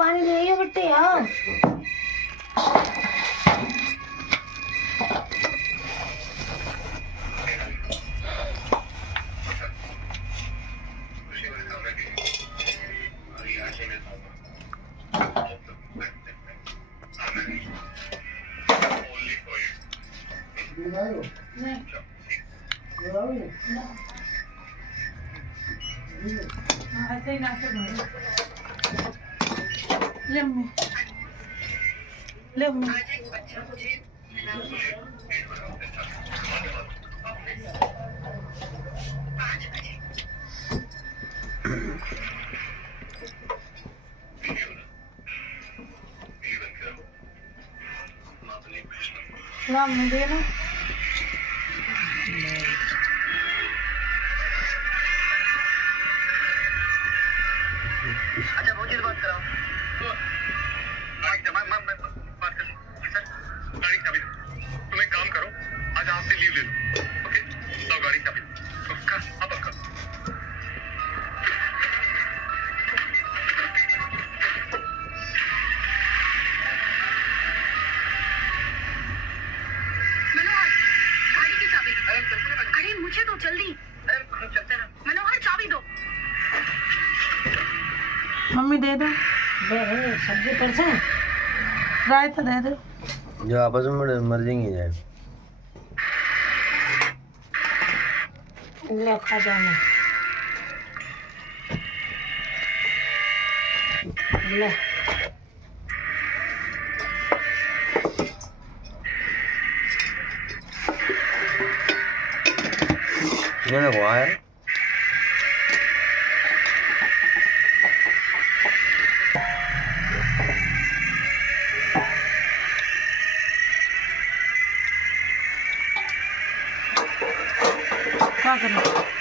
पानी ले आइयो बेटे आओ। ऐसे ही नाश्ते ले मम्मी ले मम्मी ला मम्मी दे ना अच्छा वो चीज बात कराओ मैं बात कर सर गाड़ी चाबी दो तुम एक काम करो आज हाफ डे लीव ले लो ओके लो गाड़ी चाबी पक्का हाँ पक्का मनोहर गाड़ी की चाबी अरे मुझे तो जल्दी अरे चलते ना मनोहर चाबी दो मम्मी दे दो दे सब्जी पर से रायता दे दो जो आपस में मर जाएंगे जाए ले खा जाना ले इन्होंने हुआ है क्या करना